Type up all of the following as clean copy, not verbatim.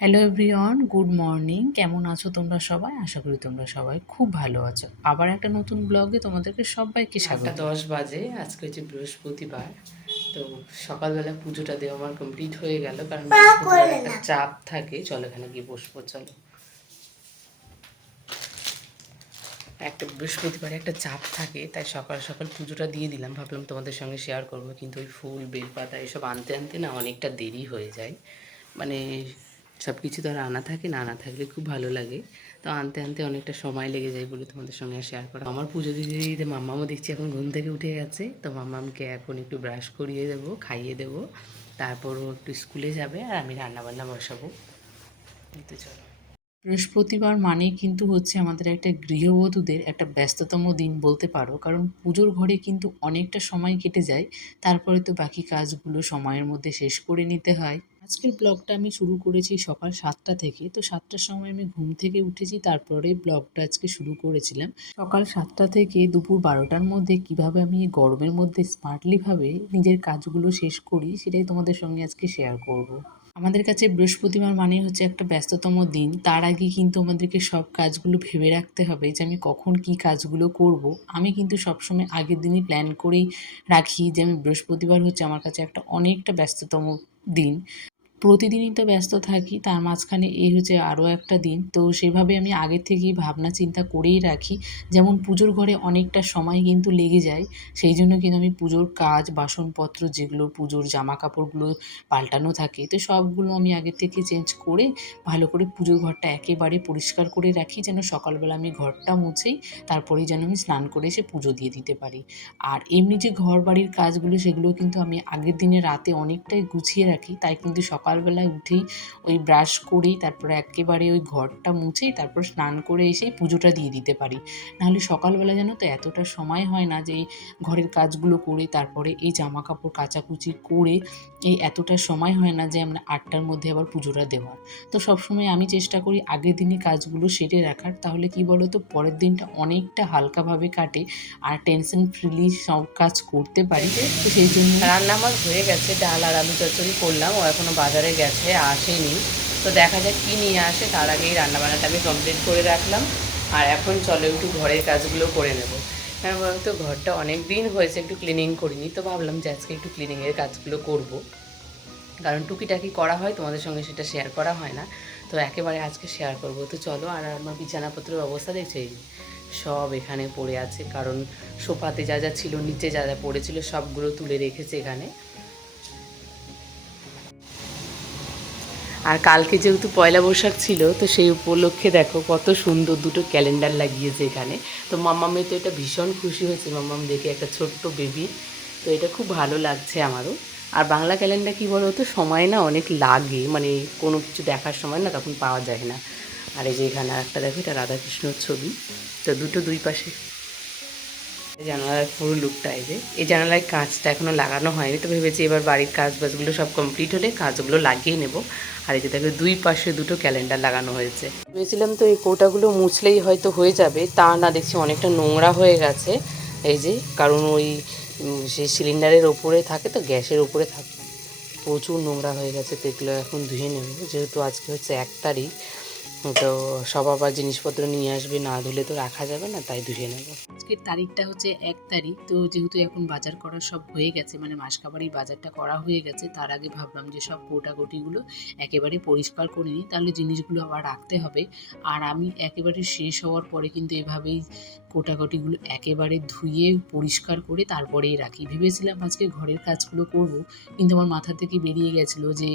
Hello everyone, good morning. কেমন আছো তোমরা সবাই? আশা করি তোমরা সবাই খুব ভালো আছো। আবার একটা নতুন ব্লগে তোমাদেরকে সবাইকে স্বাগত। 8টা 10 বাজে। আজকে হচ্ছে বৃহস্পতিবার। তো সকালবেলা পুজোটা দেওয়া আমার কমপ্লিট হয়ে গেল, কারণ বৃহস্পতিবার একটা চাপ থাকে। চলো এখানে গিয়ে বসবো, চলো। একটা বৃহস্পতিবারে একটা চাপ থাকে, তাই সকাল সকাল পুজোটা দিয়ে দিলাম। ভাবলাম তোমাদের সঙ্গে শেয়ার করবো, কিন্তু ওই ফুল বেলপাতা এসব আনতে আনতে না অনেকটা দেরি হয়ে যায়। মানে সব কিছু তো আর আনা থাকে না, আনা থাকলে খুব ভালো লাগে। তো আনতে আনতে অনেকটা সময় লেগে যায় বলে তোমাদের সঙ্গে শেয়ার করা। আমার পুজো দিতে দিতে মাম্মামও দেখছি এখন ঘুম থেকে উঠে গেছে। তো মাম্মামকে এখন একটু ব্রাশ করিয়ে দেবো, খাইয়ে দেবো, তারপরও একটু স্কুলে যাবে আর আমি রান্নাবান্না বসাবো। তো চলো। বৃহস্পতিবার মানেই কিন্তু হচ্ছে আমাদের একটা গৃহবধূদের একটা ব্যস্ততম দিন বলতে পারো, কারণ পুজোর ঘরে কিন্তু অনেকটা সময় কেটে যায়। তারপরে তো বাকি কাজগুলো সময়ের মধ্যে শেষ করে নিতে হয়। আজকের ব্লগটা আমি শুরু করেছি সকাল 7টা থেকে। তো 7টার সময় আমি ঘুম থেকে উঠেছি, তারপরে ব্লগটা আজকে শুরু করেছিলাম। সকাল 7টা থেকে দুপুর 12টার মধ্যে কিভাবে আমি এই গরমের মধ্যে স্মার্টলিভাবে নিজের কাজগুলো শেষ করি, সেটাই তোমাদের সঙ্গে আজকে শেয়ার করব। আমাদের কাছে বৃহস্পতিবার মানেই হচ্ছে একটা ব্যস্ততম দিন। তার আগে কিন্তু আমাদেরকে সব কাজগুলো ভেবে রাখতে হবে যে আমি কখন কী কাজগুলো করব। আমি কিন্তু সবসময় আগের দিনই প্ল্যান করেই রাখি যে আমি বৃহস্পতিবার হচ্ছে আমার কাছে একটা অনেকটা ব্যস্ততম দিন। প্রতিদিনই তো ব্যস্ত থাকি, তার মাঝখানে এই হচ্ছে আরও একটা দিন। তো সেভাবে আমি আগের থেকেই ভাবনা চিন্তা করেই রাখি। যেমন পুজোর ঘরে অনেকটা সময় কিন্তু লেগে যায়, সেই জন্য কিন্তু আমি পুজোর কাজ, বাসনপত্র যেগুলো, পুজোর জামা কাপড়গুলো পাল্টানো থাকে, তো সবগুলো আমি আগের থেকে চেঞ্জ করে ভালো করে পুজোর ঘরটা একেবারে পরিষ্কার করে রাখি, যেন সকালবেলা আমি ঘরটা মুছেই তারপরেই যেন আমি স্নান করে এসে পুজো দিয়ে দিতে পারি। আর এমনি যে ঘর বাড়ির কাজগুলো, সেগুলো কিন্তু আমি আগের দিনে রাতে অনেকটাই গুছিয়ে রাখি, তাই কিন্তু সকালবেলায় উঠেই ওই ব্রাশ করেই তারপরে একেবারে ওই ঘরটা মুছেই তারপর স্নান করে এসেই পুজোটা দিয়ে দিতে পারি। নাহলে সকালবেলা জানো তো এতটা সময় হয় না যে এই ঘরের কাজগুলো করে তারপরে এই জামা কাপড় কাচাকুচি করে এই এতটা সময় হয় না যে আমরা 8টার মধ্যে আবার পুজোটা দেওয়ার। তো সবসময় আমি চেষ্টা করি আগের দিনে কাজগুলো সেরে রাখার, তাহলে কি বলো তো পরের দিনটা অনেকটা হালকাভাবে কাটে আর টেনশন ফ্রিলি সব কাজ করতে পারি। তো সেই জন্য রান্না আমার হয়ে গেছে, ডাল আর আলু চচ্চড়ি করলাম। ও এখনও বাজারে গেছে, আসেনি। তো দেখা যাক কী নিয়ে আসে, তার আগেই রান্নাবান্নাটা আমি কমপ্লিট করে রাখলাম। আর এখন চলো একটু ঘরের কাজগুলো করে নেব। কেন বলতো, তো ঘরটা অনেক দিন হয়েছে একটু ক্লিনিং করিনি, তো ভাবলাম যে আজকে একটু ক্লিনিংয়ের কাজগুলো করব। কারণ টুকিটাকি করা হয়, তোমাদের সঙ্গে সেটা শেয়ার করা হয় না। তো একেবারে আজকে শেয়ার করব। তো চলো। আর আমার বিছানাপত্রের অবস্থা দেখছে, সব এখানে পড়ে আছে, কারণ সোফাতে যা যা ছিল, নিচে যা যা পড়েছিল সবগুলো তুলে রেখেছে এখানে। আর কালকে যেহেতু পয়লা বৈশাখ ছিল, তো সেই উপলক্ষে দেখো কত সুন্দর দুটো ক্যালেন্ডার লাগিয়েছে এখানে। তো মাম্মামে তো এটা ভীষণ খুশি হয়েছে, মাম্মাম দেখে একটা ছোট্ট বেবি। তো এটা খুব ভালো লাগছে আমারও। আর বাংলা ক্যালেন্ডার কী বলো তো, সময় না অনেক লাগে, মানে কোনো কিছু দেখার সময় না তখন পাওয়া যায় না। আর এই যে এখানে একটা দেখো, এটা রাধাকৃষ্ণর ছবি। তো দুটো দুই পাশে জানালার পুরো লুকটা। এই জানালায় কাঁচটা এখনও লাগানো হয়নি, তো ভেবেছি এবার বাড়ির কাজ বাজগুলো সব কমপ্লিট হলে কাজগুলো লাগিয়ে নেব। আর এই যে দেখো, দুই পাশে দুটো ক্যালেন্ডার লাগানো হয়েছে। ভেবেছিলাম তো এই কৌটাগুলো মুছলেই হয়তো হয়ে যাবে, তা না, দেখছি অনেকটা নোংরা হয়ে গেছে। এই যে, কারণ ওই সেই সিলিন্ডারের ওপরে থাকে, তো গ্যাসের ওপরে থাকে, প্রচুর নোংরা হয়ে গেছে। তো এগুলো এখন ধুয়ে নেব, যেহেতু আজকে হচ্ছে 1 তারিখ। তো সব আবার জিনিসপত্র নিয়ে আসবে, না ধুলে তো রাখা যাবে না, তাই ধুয়ে নেব। আজকের তারিখটা হচ্ছে 1 তারিখ। তো যেহেতু এখন বাজার করা সব হয়ে গেছে, মানে মাসকাবারির বাজারটা করা হয়ে গেছে, তার আগে ভাবলাম যে সব কোটাকুটিগুলো একেবারে পরিষ্কার করে নিই, তাহলে জিনিসগুলো আবার রাখতে হবে। আর আমি একেবারে শেষ হওয়ার পরে কিন্তু এভাবেই কোটাকুটিগুলো একেবারে ধুয়ে পরিষ্কার করে তারপরেই রাখি। ভেবেছিলাম আজকে ঘরের কাজগুলো করব, কিন্তু আমার মাথা থেকে বেরিয়ে গেছিলো যে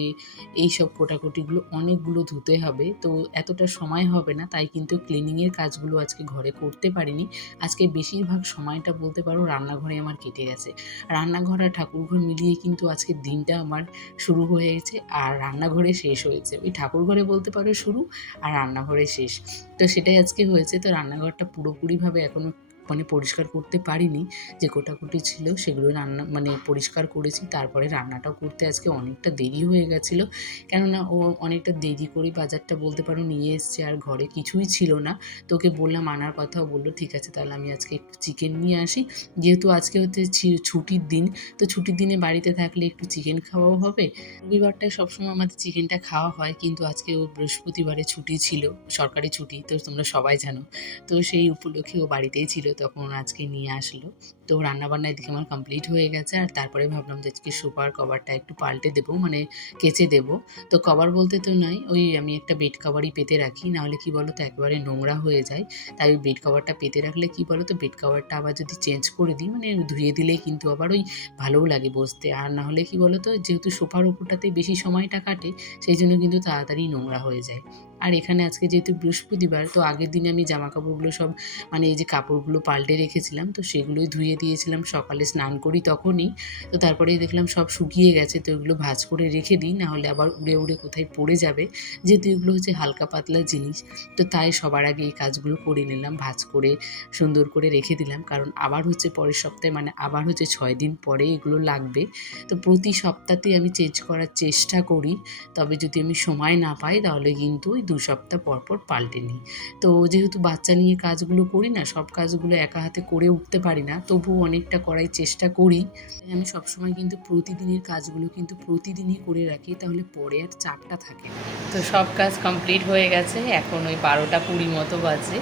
এই সব কোটাকুটিগুলো অনেকগুলো ধুতে হবে, তো এতটা সময় হবে না, তাই কিন্তু ক্লিনিংয়ের কাজগুলো আজকে ঘরে করতে পারিনি। আজকে বেশিরভাগ সময়টা বলতে পারো রান্নাঘরে আমার কেটে গেছে। রান্নাঘর আর ঠাকুরঘর মিলিয়ে কিন্তু আজকের দিনটা আমার শুরু হয়েছে আর রান্নাঘরে শেষ হয়েছে। ওই ঠাকুরঘরে বলতে পারো শুরু আর রান্নাঘরে শেষ। তো সেটাই আজকে হয়েছে। তো রান্নাঘরটা পুরোপুরিভাবে এখনও মানে পরিষ্কার করতে পারিনি, যে কোটাকুটি ছিল সেগুলো রান্না মানে পরিষ্কার করেছি। তারপরে রান্নাটাও করতে আজকে অনেকটা দেরি হয়ে গেছিলো, কেননা ও অনেকটা দেরি করে বাজারটা বলতে পারো নিয়ে এসছে, আর ঘরে কিছুই ছিল না। তো ওকে বললাম আনার কথা, ও বললো ঠিক আছে তাহলে আমি আজকে একটু চিকেন নিয়ে আসি, যেহেতু আজকে হচ্ছে ছুটির দিন। তো ছুটির দিনে বাড়িতে থাকলে একটু চিকেন খাওয়াও হবে। রবিবারটায় সবসময় আমাদের চিকেনটা খাওয়া হয়, কিন্তু আজকে ও বৃহস্পতিবারে ছুটি ছিল, সরকারি ছুটি তো তোমরা সবাই জানো। তো সেই উপলক্ষে ও বাড়িতেই ছিল, তখন আজকে নিয়ে আসলো। তো রান্নাবান্না এদিকে আমার কমপ্লিট হয়ে গেছে, আর তারপরে ভাবলাম যে আজকে সোফার কভারটা একটু পাল্টে দেবো, মানে কেচে দেবো। তো কভার বলতে তো নয়, ওই আমি একটা বেড কভারই পেতে রাখি, নাহলে কি বলো তো একেবারে নোংরা হয়ে যায়। তাই ওই বেড কভারটা পেতে রাখলে কি বলো তো, বেড কভারটা আবার যদি চেঞ্জ করে দিই, মানে ধুয়ে দিলেই কিন্তু আবার ওই ভালোও লাগে বসতে। আর না হলে কি বলো তো, যেহেতু সোফার উপরটাতে বেশি সময়টা কাটে, সেই জন্য কিন্তু তাড়াতাড়ি নোংরা হয়ে যায়। আর এখানে আজকে যেহেতু বৃহস্পতিবার, তো আগের দিনে আমি জামা কাপড়গুলো সব মানে এই যে কাপড়গুলো পাল্টে রেখেছিলাম, তো সেগুলোই ধুয়ে দিয়েছিলাম সকালে স্নান করি তখনই। তো তারপরেই দেখলাম সব শুকিয়ে গেছে, তো এগুলো ভাঁজ করে রেখে দিই, নাহলে আবার উড়ে উড়ে কোথায় পড়ে যাবে, যেহেতু এগুলো হচ্ছে হালকা পাতলা জিনিস। তো তাই সবার আগে এই কাজগুলো করে নিলাম, ভাঁজ করে সুন্দর করে রেখে দিলাম, কারণ আবার হচ্ছে পরের সপ্তাহে মানে আবার হচ্ছে 6 দিন পরে এগুলো লাগবে। তো প্রতি সপ্তাহতেই আমি চেঞ্জ করার চেষ্টা করি, তবে যদি আমি সময় না পাই তাহলে কিন্তু ওই 2 সপ্তাহ পর পর পাল্টে নিই। তো যেহেতু বাচ্চা নিয়ে কাজগুলো করি না, সব কাজগুলো একা হাতে করে উঠতে পারি না, তবুও অনেকটা করার চেষ্টা করি। তাই আমি সবসময় কিন্তু প্রতিদিনের কাজগুলো কিন্তু প্রতিদিনই করে রাখি, তাহলে পরে আর চাপটা থাকে না। তো সব কাজ কমপ্লিট হয়ে গেছে, এখন ওই 12টা 20 মতো বাজে।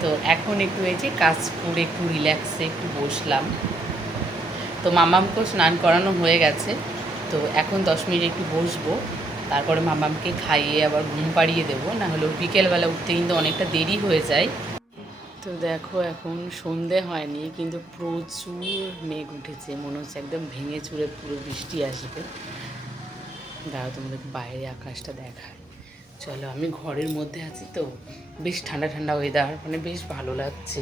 তো এখন একটু এই যে কাজ করে একটু রিল্যাক্সে একটু বসলাম। তো মামামকেও স্নান করানো হয়ে গেছে, তো এখন 10 মিনিট একটু বসবো, তারপরে মামামকে খাইয়ে আবার ঘুম পাড়িয়ে দেবো, না হলে বিকেলবেলা উঠতে কিন্তু অনেকটা দেরি হয়ে যায়। তো দেখো এখন সন্ধে হয়নি, কিন্তু প্রচুর মেঘ উঠেছে, মনে হচ্ছে একদম ভেঙে চুরে পুরো বৃষ্টি আসবে। দাঁড়াও তোমাদেরকে বাইরে আকাশটা দেখায়। চলো, আমি ঘরের মধ্যে আছি তো, বেশ ঠান্ডা ঠান্ডা ওয়েদার, মানে বেশ ভালো লাগছে,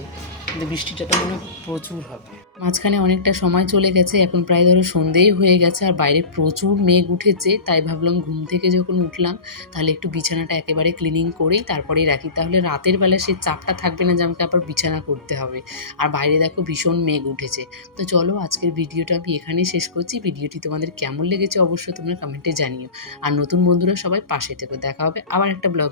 কিন্তু বৃষ্টিটা তো মনে হয় প্রচুর হবে। মাঝখানে অনেকটা সময় চলে গেছে, এখন প্রায় ধরো সন্ধেই হয়ে গেছে, আর বাইরে প্রচুর মেঘ উঠেছে। তাই ভাবলাম ঘুম থেকে যখন উঠলাম, তাহলে একটু বিছানাটা একেবারে ক্লিনিং করেই তারপরেই রাখি, তাহলে রাতের বেলা সে চাপটা থাকবে না যে আমাকে আবার বিছানা করতে হবে। আর বাইরে দেখো ভীষণ মেঘ উঠেছে। তো চলো, আজকের ভিডিওটা আমি এখানেই শেষ করছি। ভিডিওটি তোমাদের কেমন লেগেছে অবশ্যই তোমরা কমেন্টে জানিও। আর নতুন বন্ধুরা সবাই পাশে থেকো, দেখা হবে আবার একটা ব্লগ।